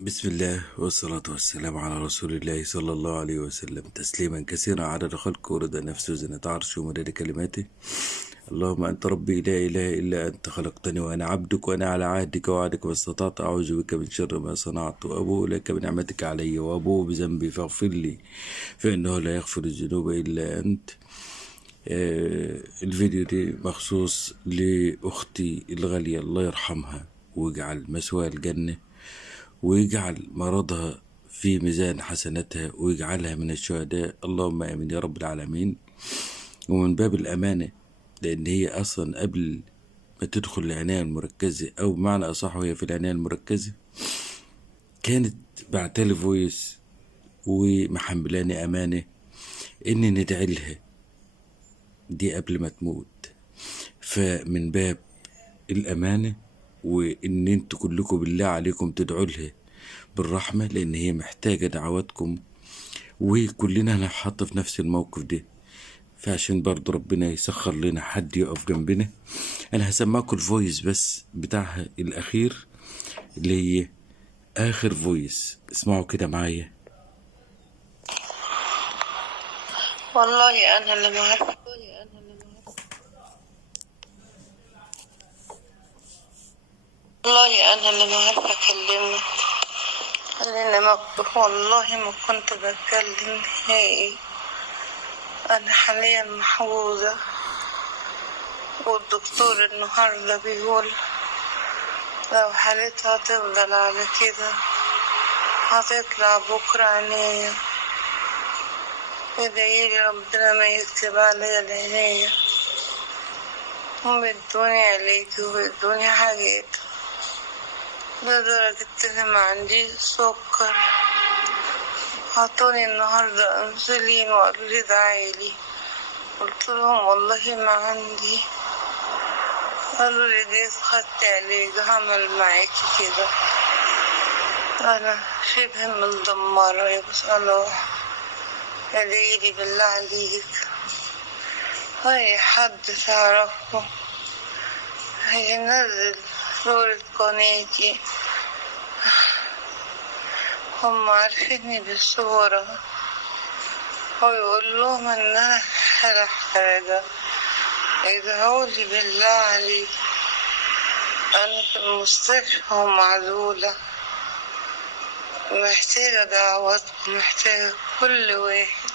بسم الله والصلاة والسلام على رسول الله صلى الله عليه وسلم تسليما كثيرا عدد خلقه ورضا نفسه وزنة عرشه ومداد كلماته. اللهم أنت ربي لا إله إلا أنت، خلقتني وأنا عبدك وأنا على عهدك ووعدك ما استطعت، أعوذ بك من شر ما صنعت، وأبوء لك بنعمتك علي وأبوء بذنبي فاغفر لي فإنه لا يغفر الذنوب إلا أنت. الفيديو دي مخصوص لأختي الغالية، الله يرحمها ويجعل مثواها الجنة، ويجعل مرضها في ميزان حسناتها، ويجعلها من الشهداء، اللهم آمين يا رب العالمين. ومن باب الأمانة، لأن هي أصلا قبل ما تدخل العناية المركزة، أو بمعنى أصح وهي في العناية المركزة، كانت بعتلي فويس ومحملاني أمانة إني ندعي لها دي قبل ما تموت. فمن باب الأمانة، وإن انتوا كلكم بالله عليكم تدعوا لها بالرحمة، لأن هي محتاجة دعواتكم، وكلنا هنحط في نفس الموقف ده. فعشان برضو ربنا يسخر لنا حد يقف جنبنا، أنا هسمعكم الفويس بس بتاعها الأخير، اللي هي آخر فويس. اسمعوا كده معايا. والله أنا اللي ما عارفة والله أنا اللي ما عارفة أكلمك، لأن والله ما كنت بتكلم نهائي. أنا حاليا محجوزة، والدكتور النهاردة بيقول لو حالتها تفضل على كده هتطلع بكرة عناية. ادعيلي ربنا ما يكتب عليا العناية، وبدوني عليكي وبدوني حاجات لدرجة إن ما عنديش سكر. عطوني النهاردة أنسولين وقالوا لي ادعيلي، قلت لهم والله ما عندي. قالوا لي جيت خدت علاج عمل معاكي كده. أنا شبه متدمرة يا أبو صلاح، ادعيلي بالله عليك. أي حد تعرفه هينزل صورة قناتي، هم عارفيني بالصورة، ويقول لهم ان انا على حاجة. ادعولي بالله عليك، انا في المستشفى ومعزولة، محتاجة دعواتكم، محتاجة كل واحد